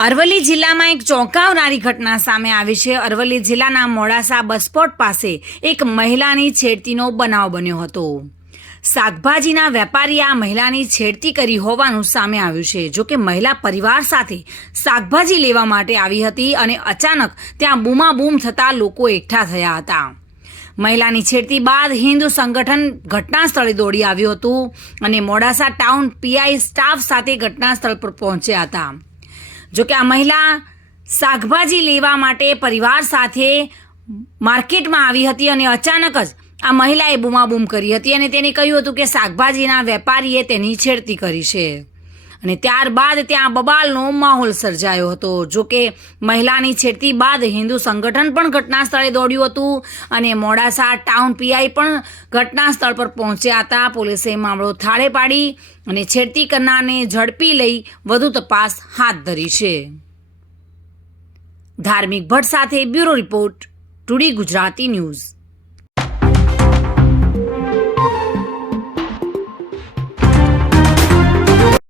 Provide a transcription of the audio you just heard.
અરવલ્લી જિલ્લામાં એક ચોંકાવનારી ઘટના સામે આવી છે। અરવલ્લી જિલ્લાના મોડાસા બસ સ્ટોપ પાસે એક મહિલાની છેડતીનો બનાવ બન્યો હતો। શાકભાજીના વેપારીએ આ મહિલાની છેડતી કરી હોવાનું સામે આવ્યું છે। જો કે મહિલા પરિવાર સાથે શાકભાજી લેવા માટે આવી હતી અને અચાનક ત્યાં બૂમાબૂમ થતા લોકો એકઠા થયા હતા। મહિલાની છેડતી બાદ હિન્દુ સંગઠન ઘટના સ્થળે દોડી આવ્યું હતું અને મોડાસા ટાઉન પીઆઈ સ્ટાફ સાથે ઘટના સ્થળ પર પહોંચ્યા હતા। જોકે આ મહિલા શાકભાજી લેવા માટે પરિવાર સાથે માર્કેટમાં આવી હતી અને અચાનક જ આ મહિલાએ બૂમાબૂમ કરી હતી અને તેને કહ્યું હતું કે શાકભાજીના વેપારીએ તેની છેડતી કરી છે અને ત્યારબાદ ત્યાં બબાલનો માહોલ સર્જાયો હતો। જોકે મહિલાની છેડતી બાદ હિન્દુ સંગઠન પણ ઘટના સ્થળે દોડ્યું હતું અને મોડાસા ટાઉન પીઆઈ પણ ઘટના સ્થળ પર પહોંચ્યા હતા। પોલીસે મામલો થાળે પાડી અને છેડતી કરનારને ઝડપી લઈ વધુ તપાસ હાથ ધરી છે। ધાર્મિક ભટ્ટ સાથે bureau report, today Gujarati news.